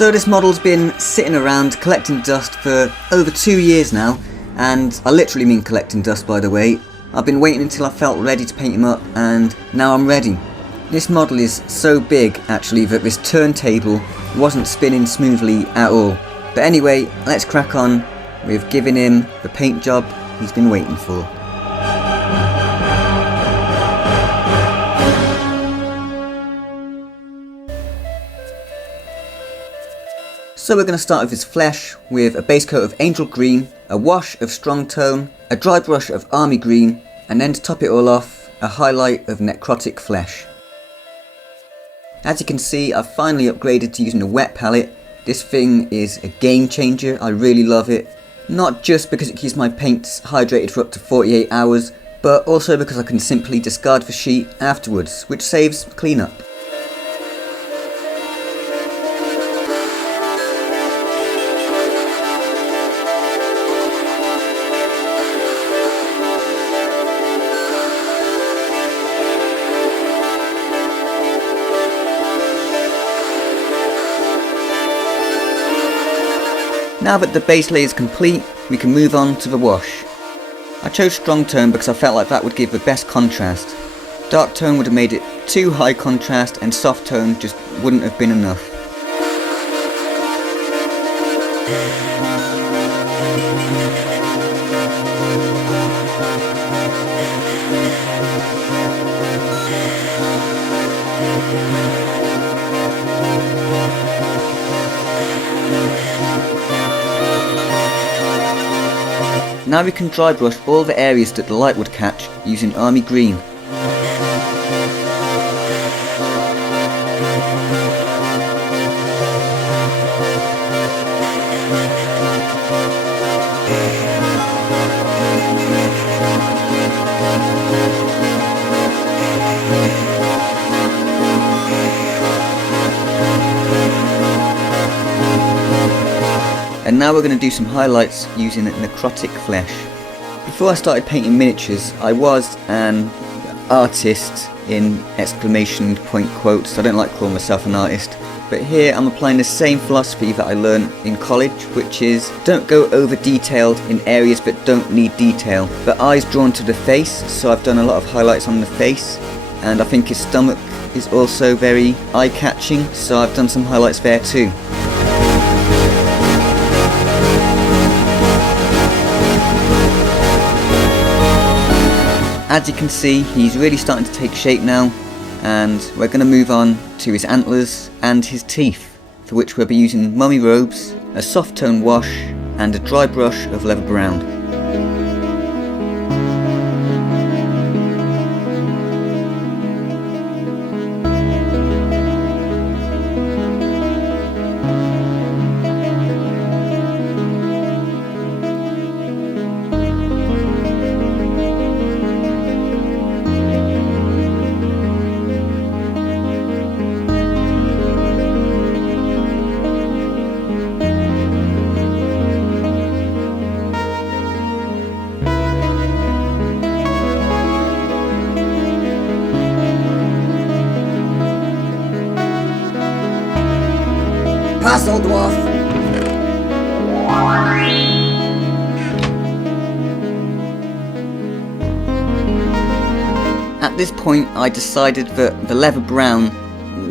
So this model's been sitting around collecting dust for over 2 years now, and I literally mean collecting dust, by the way. I've been waiting until I felt ready to paint him up, and now I'm ready. This model is so big actually that this turntable wasn't spinning smoothly at all. But anyway, let's crack on with giving him the paint job he's been waiting for. So we're going to start with his flesh with a base coat of angel green, a wash of strong tone, a dry brush of army green, and then to top it all off, a highlight of necrotic flesh. As you can see, I've finally upgraded to using a wet palette. This thing is a game changer, I really love it. Not just because it keeps my paints hydrated for up to 48 hours, but also because I can simply discard the sheet afterwards, which saves cleanup. Now that the base layer is complete, we can move on to the wash. I chose strong tone because I felt like that would give the best contrast. Dark tone would have made it too high contrast, and soft tone just wouldn't have been enough. Now we can dry brush all the areas that the light would catch using army green. And now we're going to do some highlights using necrotic flesh. Before I started painting miniatures, I was an artist in exclamation point quotes. I don't like calling myself an artist. But here I'm applying the same philosophy that I learned in college, which is don't go over detailed in areas that don't need detail. The eye's drawn to the face, so I've done a lot of highlights on the face. And I think his stomach is also very eye-catching, so I've done some highlights there too. As you can see, he's really starting to take shape now, and we're going to move on to his antlers and his teeth, for which we'll be using mummy robes, a soft tone wash, and a dry brush of leather brown. Pass, old dwarf! At this point I decided that the leather brown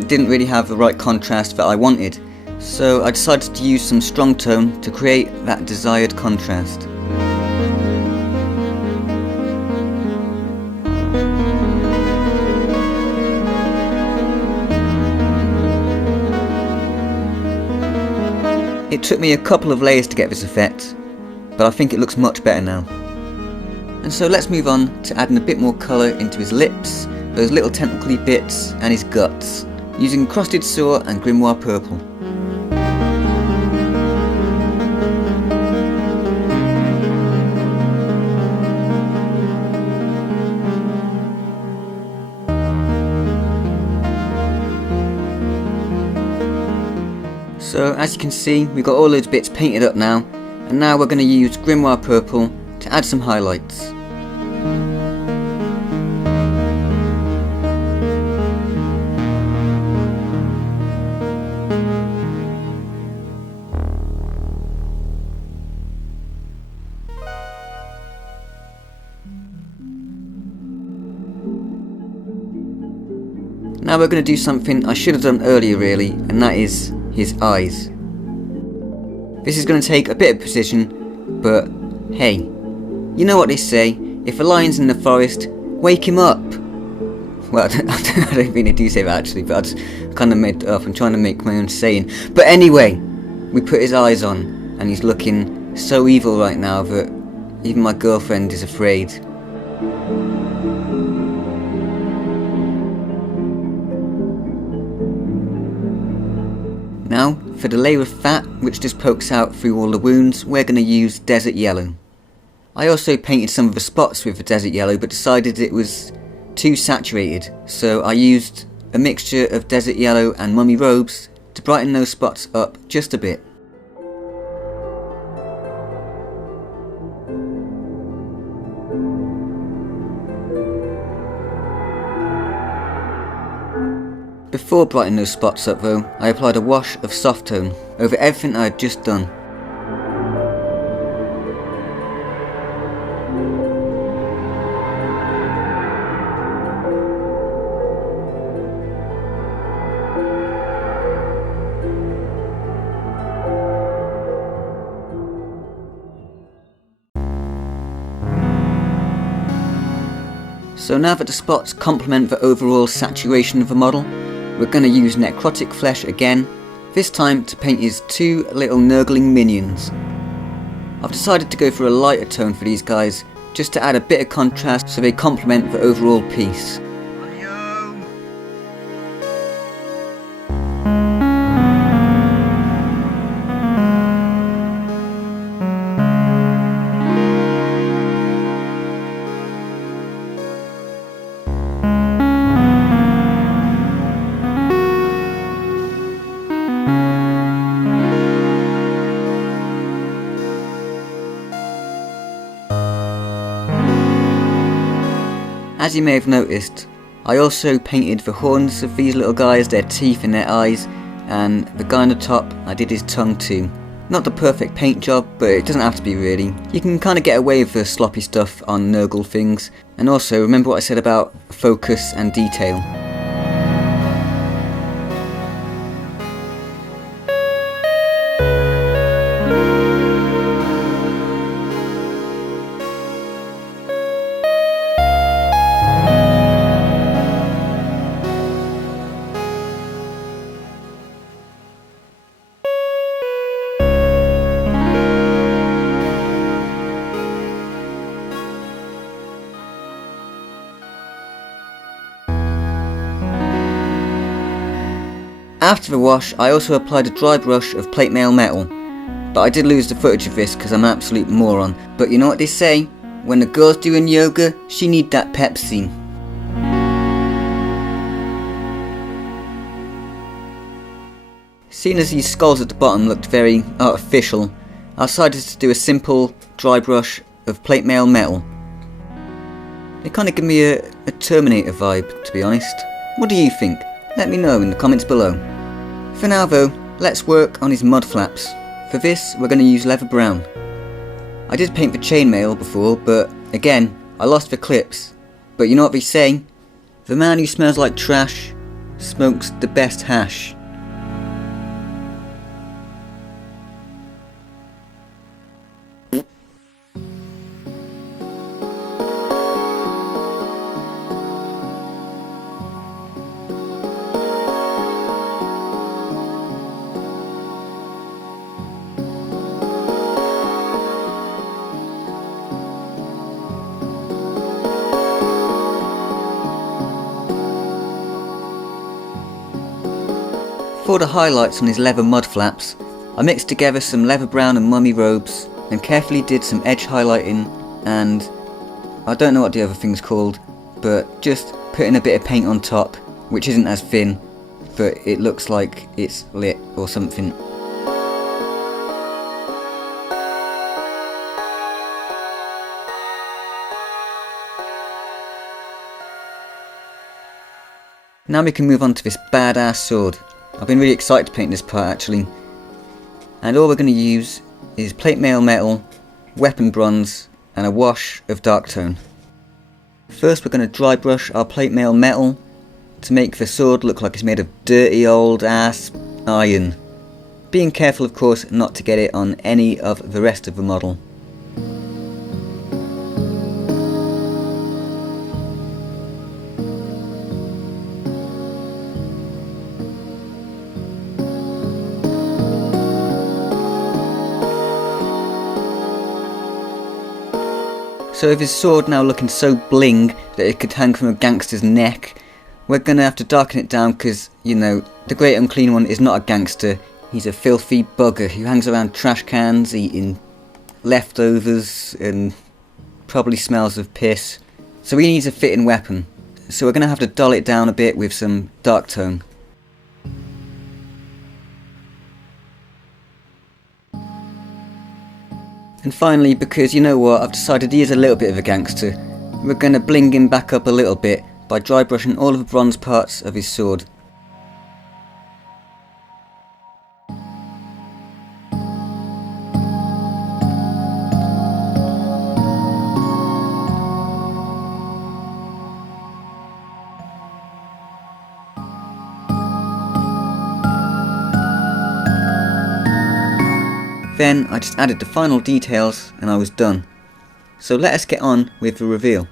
didn't really have the right contrast that I wanted, so I decided to use some strong tone to create that desired contrast. It took me a couple of layers to get this effect, but I think it looks much better now. And so let's move on to adding a bit more colour into his lips, those little tentacly bits, and his guts, using Crusted Sewer and Grimoire Purple. So as you can see, we've got all those bits painted up now, and now we're going to use Grimoire Purple to add some highlights. Now we're going to do something I should have done earlier really, and that is his eyes. This is going to take a bit of precision, but hey, you know what they say, if a lion's in the forest, wake him up. Well, I don't think they do say that actually, but I just kind of made it up. I'm trying to make my own saying. But anyway, we put his eyes on, and he's looking so evil right now that even my girlfriend is afraid. Now, for the layer of fat, which just pokes out through all the wounds, we're going to use desert yellow. I also painted some of the spots with the desert yellow, but decided it was too saturated, so I used a mixture of desert yellow and mummy robes to brighten those spots up just a bit. Before brightening those spots up though, I applied a wash of soft tone over everything I had just done. So now that the spots complement the overall saturation of the model, we're going to use necrotic flesh again, this time to paint his two little nurgling minions. I've decided to go for a lighter tone for these guys, just to add a bit of contrast so they complement the overall piece. As you may have noticed, I also painted the horns of these little guys, their teeth and their eyes, and the guy on the top, I did his tongue too. Not the perfect paint job, but it doesn't have to be really. You can kind of get away with the sloppy stuff on Nurgle things, and also remember what I said about focus and detail. After the wash, I also applied a dry brush of plate mail metal, but I did lose the footage of this because I'm an absolute moron. But you know what they say, when the girl's doing yoga, she need that Pepsi. Seeing as these skulls at the bottom looked very artificial, I decided to do a simple dry brush of plate mail metal. They kind of give me a Terminator vibe, to be honest. What do you think? Let me know in the comments below. For now though, let's work on his mud flaps. For this, we're going to use leather brown. I did paint the chainmail before, but again, I lost the clips. But you know what they say? The man who smells like trash smokes the best hash. For the highlights on his leather mud flaps, I mixed together some leather brown and mummy robes and carefully did some edge highlighting and I don't know what the other thing's called, but just putting a bit of paint on top, which isn't as thin, but it looks like it's lit or something. Now we can move on to this badass sword. I've been really excited to paint this part actually. And all we're going to use is plate mail metal, weapon bronze and a wash of dark tone. First we're going to dry brush our plate mail metal to make the sword look like it's made of dirty old ass iron. Being careful of course not to get it on any of the rest of the model. So with his sword now looking so bling that it could hang from a gangster's neck, we're gonna have to darken it down because, you know, the Great Unclean One is not a gangster. He's a filthy bugger who hangs around trash cans eating leftovers and probably smells of piss. So he needs a fitting weapon. So we're gonna have to dull it down a bit with some dark tone. And finally, because you know what, I've decided he is a little bit of a gangster, we're going to bling him back up a little bit by dry brushing all of the bronze parts of his sword. Then I just added the final details and I was done. So let us get on with the reveal.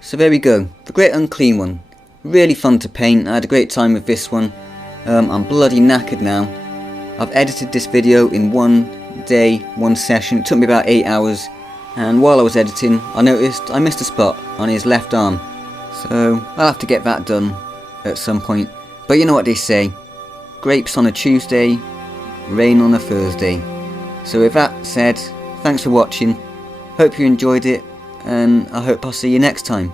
So there we go, the Great Unclean One. Really fun to paint, I had a great time with this one. I'm bloody knackered now. I've edited this video in one day, one session. It took me about 8 hours, and while I was editing I noticed I missed a spot on his left arm. So I'll have to get that done at some point. But you know what they say, grapes on a Tuesday, rain on a Thursday. So with that said, thanks for watching, hope you enjoyed it, and I hope I'll see you next time.